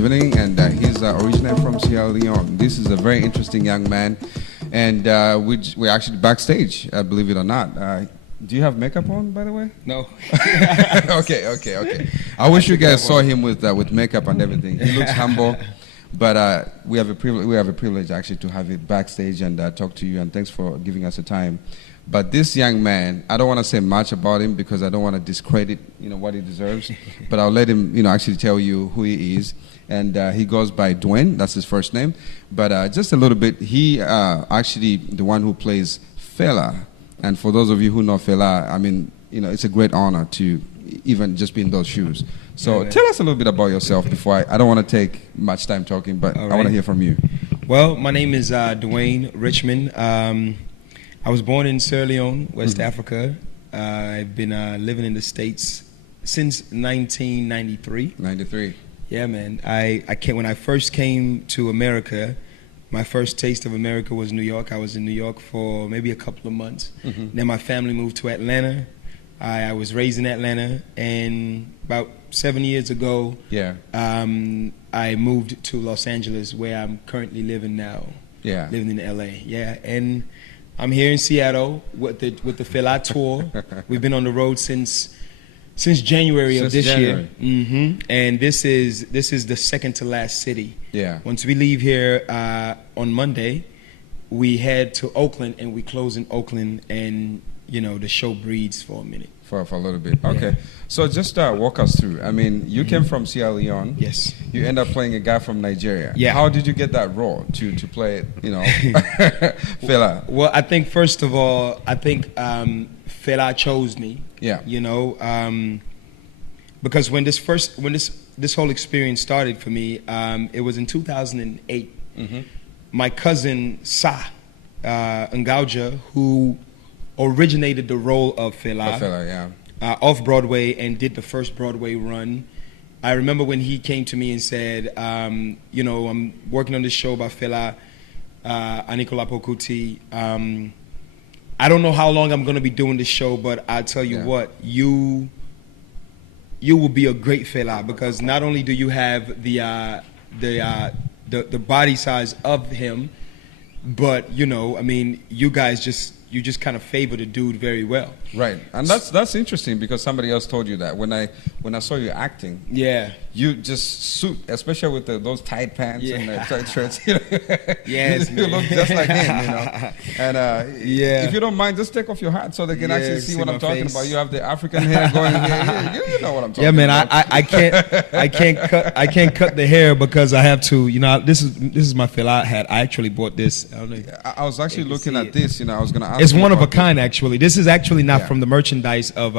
evening, and he's originated from Sierra Leone. This is a very interesting young man, and we're actually backstage, believe it or not. Do you have makeup on, by the way? No. Okay. I wish you guys saw him with makeup and everything. He looks humble, but we have a privilege actually to have it backstage and talk to you. And thanks for giving us the time. But this young man, I don't want to say much about him because I don't want to discredit, what he deserves. But I'll let him, actually tell you who he is. And he goes by Duain. That's his first name. But just a little bit, he actually the one who plays Fela. And for those of you who know Fela, I mean, it's a great honor to even just be in those shoes. So tell us a little bit about yourself before I don't want to take much time talking, but I want to hear from you. Well, my name is Duain Richmond. I was born in Sierra Leone, West Africa. I've been living in the States since 1993. 93. Yeah, man. When I first came to America, my first taste of America was New York. I was in New York for maybe a couple of months. Then my family moved to Atlanta. I was raised in Atlanta, and about 7 years ago, I moved to Los Angeles, where I'm currently living now. Yeah, living in LA. Yeah, and I'm here in Seattle with the Fela tour. We've been on the road since January of this year. And this is the second to last city. Yeah. Once we leave here on Monday, we head to Oakland, and we close in Oakland, and the show breathes for a minute. For a little bit. Okay. Yeah. So just walk us through. I mean, you came from Sierra Leone. Yes. You end up playing a guy from Nigeria. Yeah. How did you get that role to play, Fela? Well, I think first of all, Fela chose me. Yeah. Because when this whole experience started for me, it was in 2008. My cousin Sa Ngauja, who originated the role of Fela, off Broadway and did the first Broadway run. I remember when he came to me and said, I'm working on this show about Fela, Anícola Pokuti. I don't know how long I'm going to be doing this show, but I'll tell you what, you will be a great Fela, because not only do you have the body size of him, but you guys just kind of favor the dude very well. Right, and that's interesting, because somebody else told you that when I saw you acting. Yeah. You just suit, especially with those tight pants and the tight shirts. Yes, you look just like him. And if you don't mind, just take off your hat so they can actually see what I'm talking about. You have the African hair going here. You know what I'm talking about. Yeah, man. I can't cut the hair because I have to. This is my Fela hat. I actually bought this. I was actually looking at this. I was gonna ask. It's one of a kind, actually. This is actually not from the merchandise of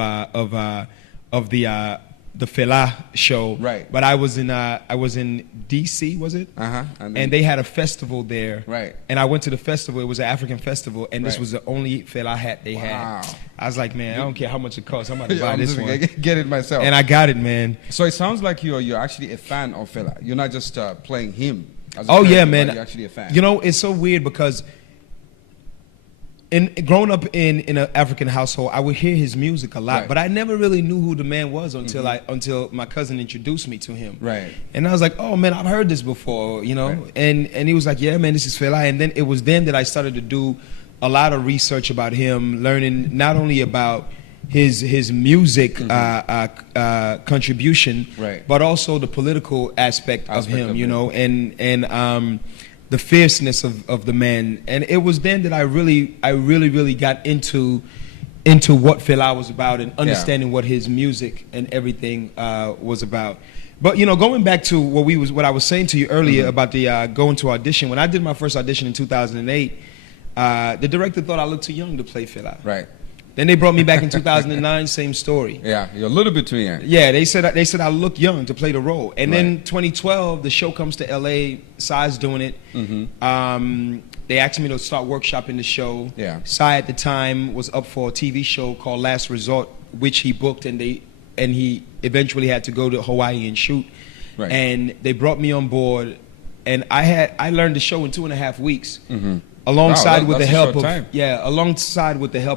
the Fela show, right? But I was in DC, was it? And they had a festival there, right? And I went to the festival. It was an African festival, and this was the only Fela hat they had. I was like, man, I don't care how much it costs. I'm about to buy this one. Get it myself. And I got it, man. So it sounds like you're actually a fan of Fela. You're not just playing him. Oh yeah, man. You're actually a fan. It's so weird because growing up in an African household, I would hear his music a lot, but I never really knew who the man was until my cousin introduced me to him. Right. And I was like, oh man, I've heard this before, Right. And he was like, yeah, man, this is Fela. And then it was then that I started to do a lot of research about him, learning not only about his music contribution, but also the political aspect of him, and the fierceness of the man. And it was then that I really got into what Fela was about and understanding what his music and everything was about. But going back to what I was saying to you earlier about the going to audition. When I did my first audition in 2008, the director thought I looked too young to play Fela. Right. Then they brought me back in 2009, same story. Yeah, you're a little bit too young. Yeah, they said I look young to play the role. And then 2012, the show comes to LA, Sai's doing it. They asked me to start workshopping the show. Yeah. Sai at the time was up for a TV show called Last Resort, which he booked, and he eventually had to go to Hawaii and shoot. Right. And they brought me on board, and I learned the show in 2.5 weeks. Alongside with the help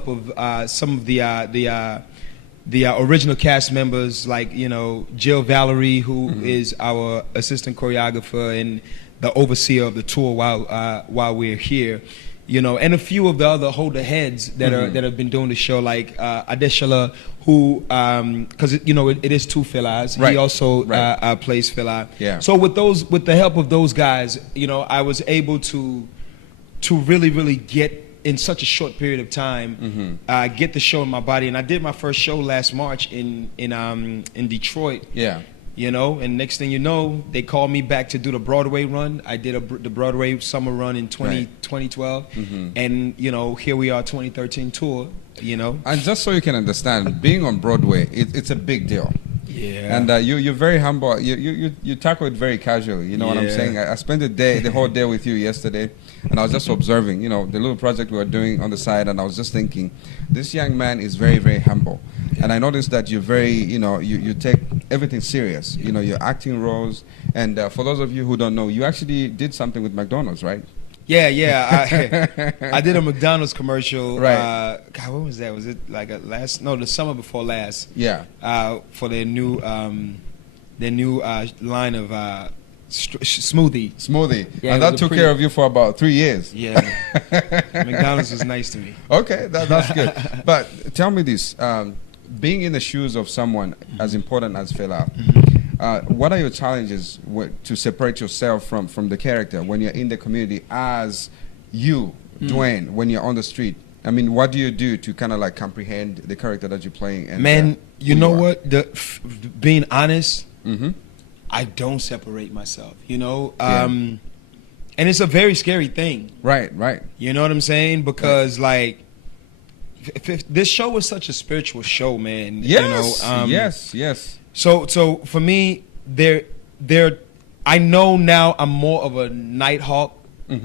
of some of the the original cast members, like, you know, Jill Valerie, who is our assistant choreographer and the overseer of the tour while we're here, you know, and a few of the other holder heads that that have been doing the show, like Adeshala, who because you know it is two Philas. He also plays Phila. Yeah. So with the help of those guys, you know, I was able to really get in such a short period of time, get the show in my body. And I did my first show last March in Detroit. Yeah. You know, and next thing you know, they called me back to do the Broadway run. I did the Broadway summer run in 2012. And, you know, here we are, 2013 tour, you know. And just so you can understand, being on Broadway, it's a big deal. Yeah. And you're very humble. You tackle it very casually. You know what I'm saying? I spent the whole day with you yesterday, and I was just observing, you know, the little project we were doing on the side, and I was just thinking, this young man is very, very humble. And I noticed that you're very, you know, you take everything serious. You know, your acting roles. And for those of you who don't know, you actually did something with McDonald's, right? Yeah. I did a McDonald's commercial. Right. God, when was that? Was it like the summer before last? Yeah. For their new line of smoothie. Smoothie. Yeah, and that took care of you for about 3 years. Yeah. McDonald's was nice to me. Okay, that's good. But tell me this. Being in the shoes of someone as important as Fela, what are your challenges to separate yourself from the character when you're in the community as you, Duain, when you're on the street? I mean, what do you do to kind of like comprehend the character that you're playing? And, man, you know what? Being honest, I don't separate myself, you know? And it's a very scary thing. Right. You know what I'm saying? Because, like, if this show was such a spiritual show, man. Yes, you know, yes. So for me, I know now I'm more of a night hawk.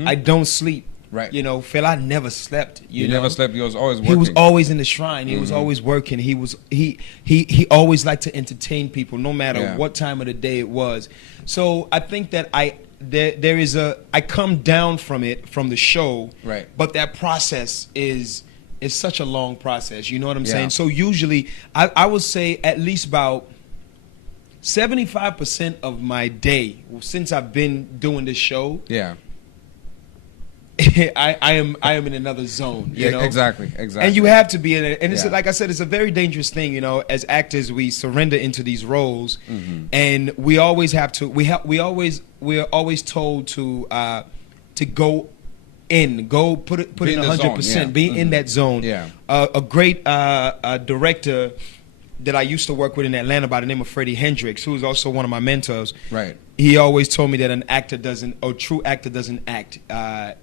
I don't sleep. Right. You know, Phil, I never slept. You know? Never slept. He was always working. He was always in the shrine. He was always working. He always liked to entertain people, no matter what time of the day it was. So I think that I come down from the show. Right. But that process is such a long process. You know what I'm saying? So usually, I would say at least about 75% of my day since I've been doing this show. Yeah. I am in another zone, you know? Exactly. And you have to be in it. And it's like I said, it's a very dangerous thing, you know. As actors, we surrender into these roles, and we always have to. We are always told to go in, put in 100%, be in that zone. Yeah. A great director that I used to work with in Atlanta by the name of Freddie Hendricks, who is also one of my mentors. Right. He always told me that a true actor doesn't act.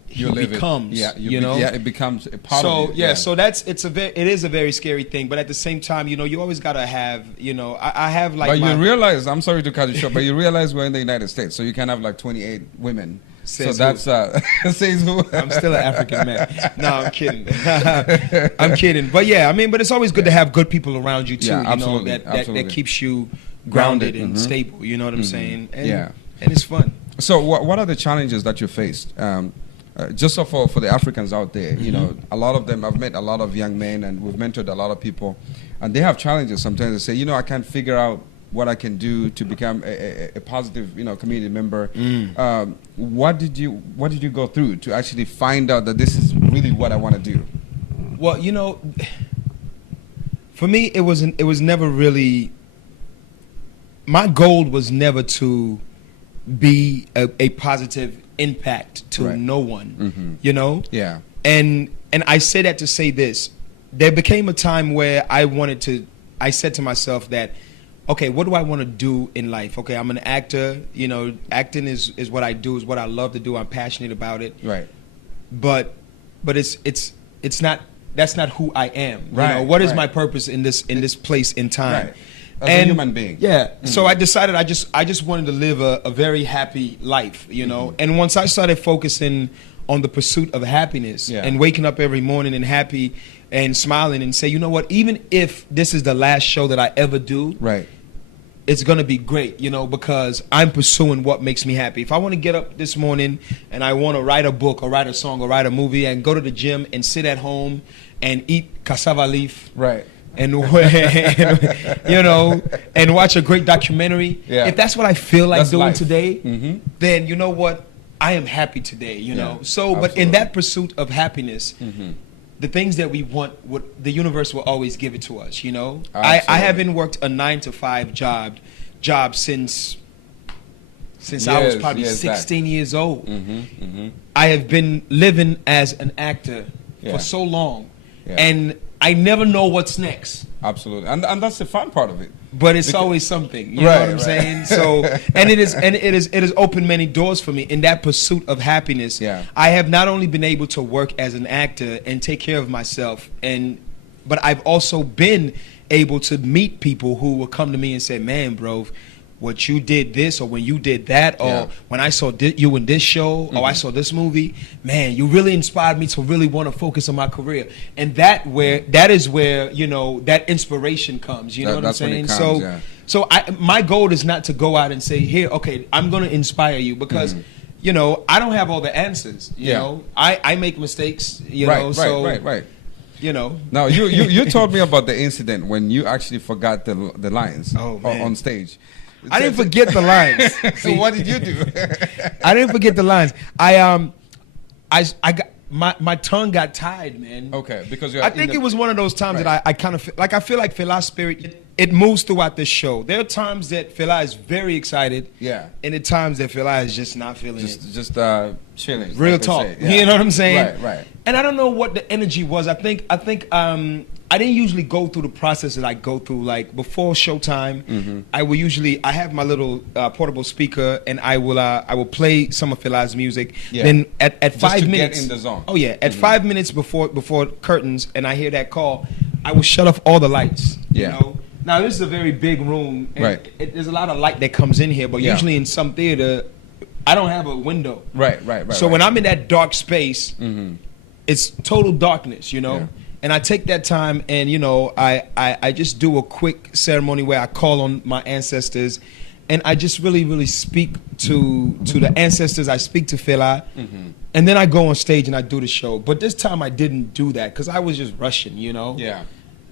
He becomes. You know. Yeah, it becomes a part of you. So it is a very scary thing. But at the same time, you know, you always gotta have, you know, I have like. But you realize, I'm sorry to cut you short, but you realize we're in the United States, so you can have like 28 women. Says so that's says who? I'm still an African man. No, I'm kidding. I'm kidding. But yeah, I mean, but it's always good to have good people around you too. Yeah, you absolutely, know, that absolutely. keeps you grounded and stable. You know what I'm saying? And, yeah. And it's fun. So what are the challenges that you faced? Just so for the Africans out there, you know, a lot of them, I've met a lot of young men and we've mentored a lot of people, and they have challenges. Sometimes they say, you know, I can't figure out what I can do to become a positive, you know, community member. What did you go through to actually find out that this is really what I want to do? Well, you know, for me, it was never really. My goal was never to be a positive impact to no one. You know. Yeah. And I say that to say this: there became a time where I said to myself that, okay, what do I want to do in life? Okay, I'm an actor. You know, acting is what I do, is what I love to do. I'm passionate about it. Right. But it's not. That's not who I am. Right. You know, what is my purpose in this place in time? Right. As a human being. Yeah. So I decided I just wanted to live a very happy life. You know, and once I started focusing on the pursuit of happiness and waking up every morning and happy and smiling and say, you know what, even if this is the last show that I ever do, right, it's going to be great, you know, because I'm pursuing what makes me happy. If I want to get up this morning and I want to write a book or write a song or write a movie and go to the gym and sit at home and eat cassava leaf, right, and you know, and watch a great documentary. Yeah. If that's what I feel like That's doing life. today, then you know what, I am happy today. You know, so but in absolutely. that pursuit of happiness, the things that we want, the universe will always give it to us. You know, I haven't worked a 9-to-5 job since I was probably 16 years old. I have been living as an actor for so long, and I never know what's next. Absolutely, and that's the fun part of it. But it's always something, you know what I'm saying? So, and it has opened many doors for me in that pursuit of happiness. Yeah. I have not only been able to work as an actor and take care of myself, but I've also been able to meet people who will come to me and say, "Man, bro, what you did this, or when you did that, or when I saw you in this show, or I saw this movie, man, you really inspired me to really want to focus on my career." And that is where you know that inspiration comes. You know what I'm saying? So my goal is not to go out and say, "Here, okay, I'm going to inspire you," because you know I don't have all the answers. You know, I make mistakes. You know, right. You know. Now you told me about the incident when you actually forgot the lines on stage. I didn't forget the lines. So what did you do? I didn't forget the lines. I got my tongue got tied, man. Okay, because I think it was one of those times that I kind of feel like Fela's spirit, it moves throughout this show. There are times that Fela is very excited, and at times that Fela is just not feeling it. Just chilling. Real talk. You know what I'm saying? Right. And I don't know what the energy was. I think I didn't usually go through the process that I go through. Like before showtime, I have my little portable speaker, and I will play some of Fela's music. Then at just 5 to minutes, get in the zone. Oh yeah, at 5 minutes before curtains, and I hear that call, I will shut off all the lights. You know. Now this is a very big room, and there's a lot of light that comes in here. But usually in some theater, I don't have a window. Right. So when I'm in that dark space, it's total darkness. You know. And I take that time, and you know, I just do a quick ceremony where I call on my ancestors, and I just really speak to the ancestors. I speak to Fela, and then I go on stage and I do the show. But this time I didn't do that because I was just rushing, you know.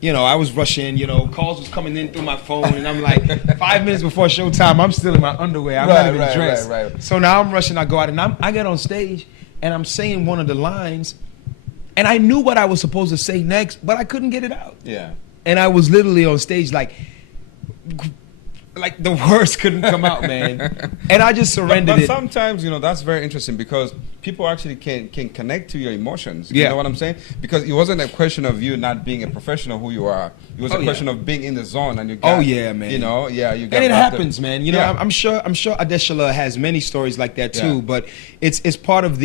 You know, I was rushing. You know, calls was coming in through my phone, and I'm like, 5 minutes before showtime, I'm still in my underwear. I'm not even dressed. So now I'm rushing. I go out and I get on stage, and I'm saying one of the lines. And I knew what I was supposed to say next, but I couldn't get it out. And I was literally on stage like the words couldn't come out, man. And I just surrendered but sometimes, you know, that's very interesting because people actually can connect to your emotions. You know what I'm saying? Because it wasn't a question of you not being a professional who you are. It was a question of being in the zone, and you got, man. You know, you got. And it happens, man. You know, I'm sure Adeshala has many stories like that too. But it's part of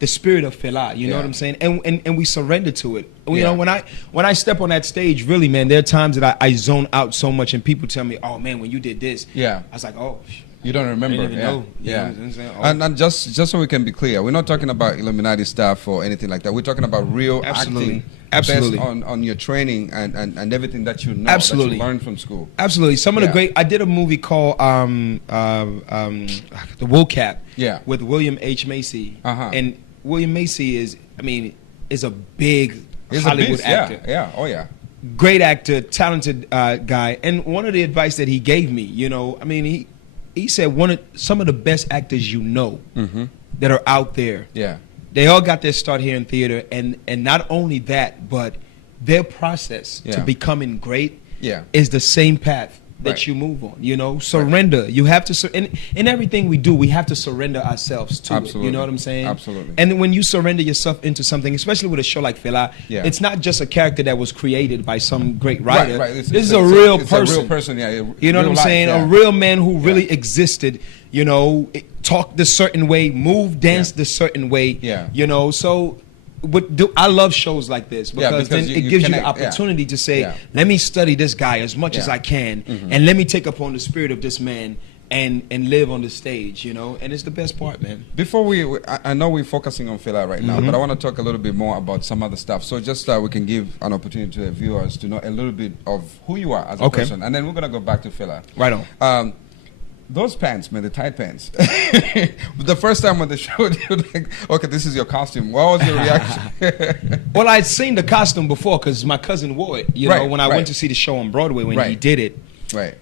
the spirit of Fela, you know what I'm saying, and we surrender to it. You know, when I step on that stage, really, man, there are times that I zone out so much, and people tell me, "Oh man, when you did this," I was like, "Oh, you don't remember?" I didn't even know. You know what I'm saying? And just so we can be clear, we're not talking about Illuminati stuff or anything like that. We're talking about real acting, based on your training and everything that you know, that you learned from school. Absolutely, some of the great. I did a movie called The Wool Cap, with William H Macy, and William Macy is a big Hollywood actor. Great actor, talented guy. And one of the advice that he gave me, you know, he said some of the best actors you know that are out there. They all got their start here in theater, and not only that, but their process to becoming great is the same path that you move on, you know. Surrender. You have to in everything we do, we have to surrender ourselves to it. You know what I'm saying? Absolutely. And when you surrender yourself into something, especially with a show like Fela, it's not just a character that was created by some great writer. This is a real person. A real person, you know what I'm saying? A real man who really existed, you know, talked this certain way, moved, danced this certain way. You know, so I love shows like this because then it gives you the opportunity to say, let me study this guy as much as I can, and let me take upon the spirit of this man and live on the stage, you know, and it's the best part, man. Before I know we're focusing on Fela right now, but I want to talk a little bit more about some other stuff. So just we can give an opportunity to the viewers to know a little bit of who you are as a person, and then we're gonna go back to Fela. Right on. Those pants, man, the tight pants. The first time when they showed you, like, okay, this is your costume. What was your reaction? Well, I'd seen the costume before because my cousin wore it. You know, when I went to see the show on Broadway when he did it. Right.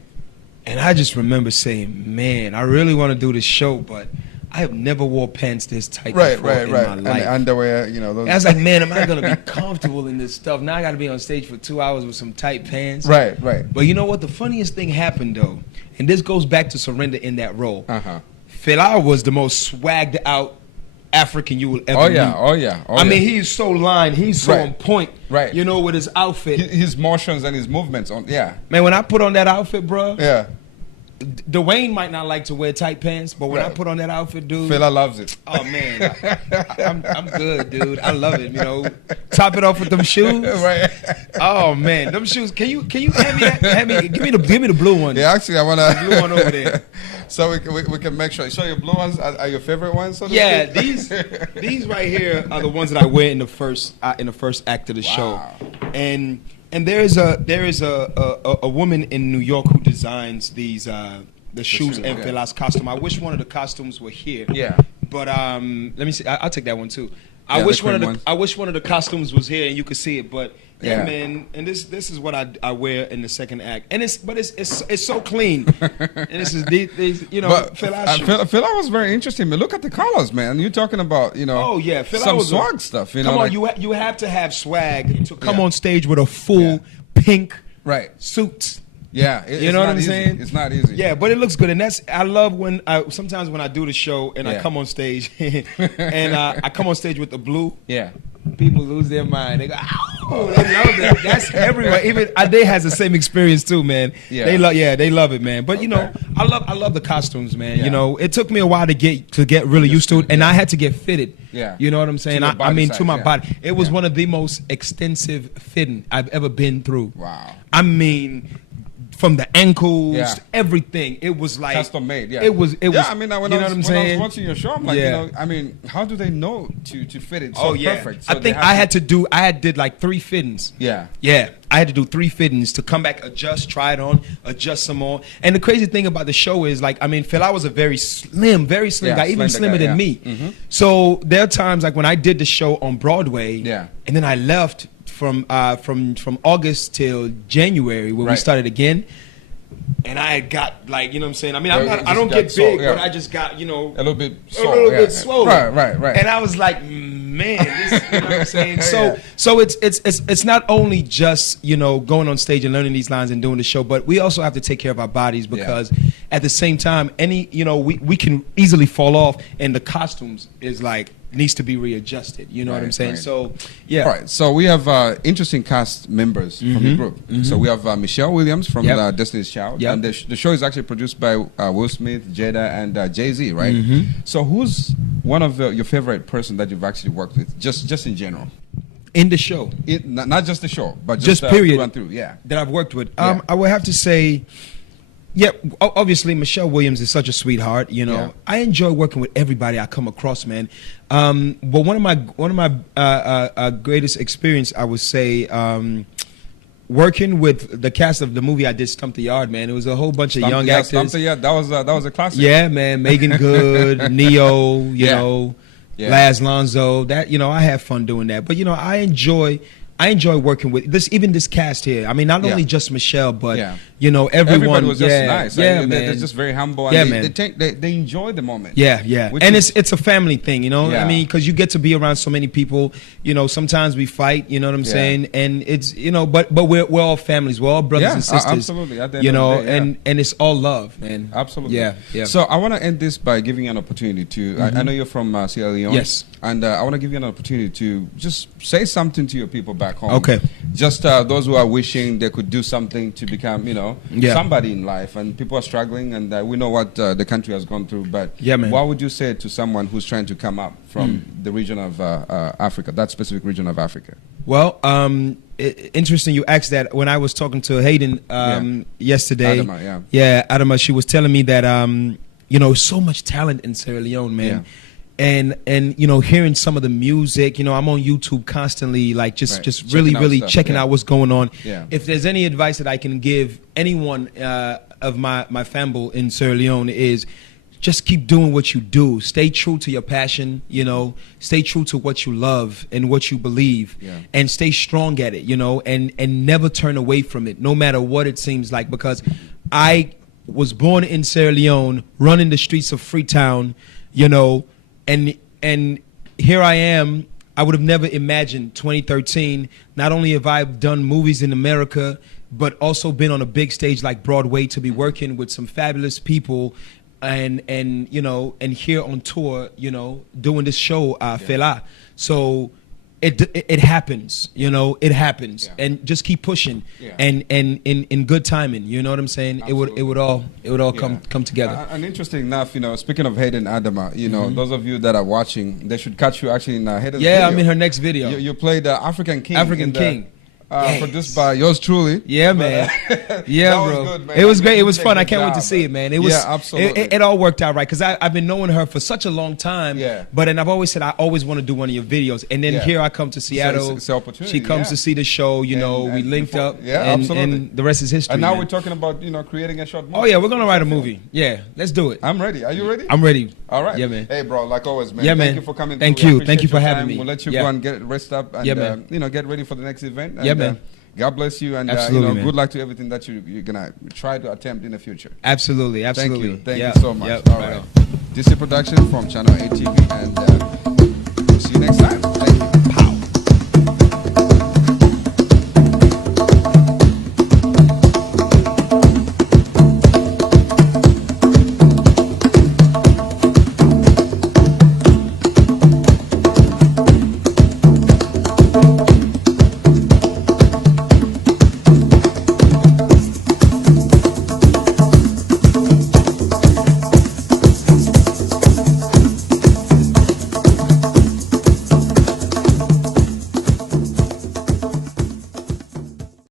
And I just remember saying, man, I really want to do this show, but I have never wore pants this tight before in my life. And underwear, you know. Those. And I was like, man, am I going to be comfortable in this stuff? Now I got to be on stage for 2 hours with some tight pants. Right. But you know what? The funniest thing happened, though, and this goes back to surrender in that role. Fela was the most swagged out African you will ever meet. Oh yeah. I mean, he's so lined. He's so on point. Right. You know, with his outfit. His motions and his movements. Man, when I put on that outfit, bro. Yeah. Duain might not like to wear tight pants, but when I put on that outfit, dude, Fela loves it. Oh man, I'm good, dude. I love it. You know, top it off with them shoes. Right. Oh man, them shoes. Can you hand me give me the blue one. Yeah, actually, I wanna the blue one over there. So we can make sure. So your blue ones are your favorite ones. So yeah, these right here are the ones that I wear in the first act of the show, and there is a woman in New York who designs these the shoes and Fela's costume. I wish one of the costumes were here. Yeah. But let me see. I'll take that one too. I wish one of the costumes was here and you could see it. But yeah, man. And this is what I wear in the second act. And it's so clean. And this is these you know. But Fela was very interesting. But look at the colors, man. You're talking about Fela some was swag stuff. You know, come on, you have to have swag to come on stage with a full pink suit. Yeah, you know what I'm saying? It's not easy. Yeah, but it looks good, and I love when sometimes when I do the show and I come on stage and I come on stage with the blue. Yeah, people lose their mind. They go, "Oh, they love that." That's everywhere. Even Ade has the same experience too, man. Yeah, they love it, man. But you know, I love the costumes, man. Yeah. You know, it took me a while to get really used to it, and I had to get fitted. Yeah, you know what I'm saying? I mean, to my body. It was one of the most extensive fitting I've ever been through. Wow. I mean, from the ankles, everything. It was like custom made. Yeah, it was. Yeah, I mean, when I was watching your show, I'm like, you know, I mean, how do they know to fit it so perfect? So I think I did like 3 fittings. Yeah. I had to do 3 fittings to come back, adjust, try it on, adjust some more. And the crazy thing about the show is, like, I mean, Fela was a very slim guy, even slimmer than me. Mm-hmm. So there are times like when I did the show on Broadway, and then I left from August till January when we started again, and I got, like, you know what I'm saying? I mean, I don't get big, but I just got, you know, a little bit swollen. Right. And I was like, man, this, you know what I'm saying? So it's not only just, you know, going on stage and learning these lines and doing the show, but we also have to take care of our bodies because at the same time, we can easily fall off, and the costumes is like needs to be readjusted. You know what I'm saying? Right. So yeah. All right. So we have interesting cast members from the group. Mm-hmm. So we have Michelle Williams from Destiny's Child, and the show is actually produced by Will Smith, Jada, and Jay-Z, right? Mm-hmm. So who's one of your favorite person that you've actually worked with, just in general? In the show, not just the show, but just period run through. Yeah, that I've worked with. I would have to say. Yeah, obviously Michelle Williams is such a sweetheart. You know, I enjoy working with everybody I come across, man. But one of my greatest experience, I would say, working with the cast of the movie I did, Stump the Yard, man. It was a whole bunch of young actors. Stump the Yard, that was a classic. Yeah, man. Megan Good, Neo, you know, Laz Lonzo. That, you know, I have fun doing that. But you know, I enjoy working with this cast here. I mean, not only just Michelle, but you know, everyone was just nice. Yeah, man. They're just very humble. And man. They enjoy the moment. Yeah. And it's a family thing, you know. I mean, because you get to be around so many people. You know, sometimes we fight. You know what I'm saying? And it's, you know, but we're all families. We're all brothers and sisters. Absolutely. At the end you know, of the day, and it's all love, man. Absolutely. Yeah. So I want to end this by giving you an opportunity to. I know you're from Sierra Leone. Yes. And I want to give you an opportunity to just say something to your people back home. Okay. Just those who are wishing they could do something to become, you know, somebody in life. And people are struggling, and we know what the country has gone through. But man. What would you say to someone who's trying to come up from the region of Africa, that specific region of Africa? Well, interesting you asked that. When I was talking to Heyden yesterday, Adama, she was telling me that you know, so much talent in Sierra Leone, man. And you know, hearing some of the music, you know, I'm on YouTube constantly, like just really checking out what's going on. If there's any advice that I can give anyone of my family in Sierra Leone is just keep doing what you do. Stay true to your passion, you know. Stay true to what you love and what you believe, and stay strong at it, you know, and never turn away from it, no matter what it seems like. Because I was born in Sierra Leone, running the streets of Freetown, you know, and here I am. I would have never imagined 2013. Not only have I done movies in America, but also been on a big stage like Broadway, to be working with some fabulous people, and you know, and here on tour, you know, doing this show, Fela. So it happens, you know, it happens, and just keep pushing, and in good timing, you know what I'm saying? Absolutely. It would all come together. And interesting enough, you know, speaking of Heyden Adama, you know, those of you that are watching, they should catch you actually in Heyden's video. I'm in her next video. You played the African King. Yes. Produced by yours truly. Yeah, man. Yeah, bro. Was good, man. It was great. It was fun. I can't wait to see it, man. It was. Absolutely. It all worked out right, because I've been knowing her for such a long time. Yeah. But then I've always said I always want to do one of your videos, and then here I come to Seattle. It's an opportunity. She comes to see the show. You know, we linked up. Yeah, absolutely. And the rest is history. And now man. we're talking about, you know, creating a short movie. Oh yeah, we're gonna write a movie. Yeah, let's do it. I'm ready. Are you ready? I'm ready. All right. Yeah, man. Hey, bro, like always, man. Yeah, man. Thank you for coming. Thank you. Thank you for having me. We'll let you go and get rest up and you know, get ready for the next event. Yeah, man. God bless you, and you know, good luck to everything that you're gonna try to attempt in the future. Absolutely. Thank you so much. All right. DC Production from Channel 8 TV, and we'll see you next time. Thank you.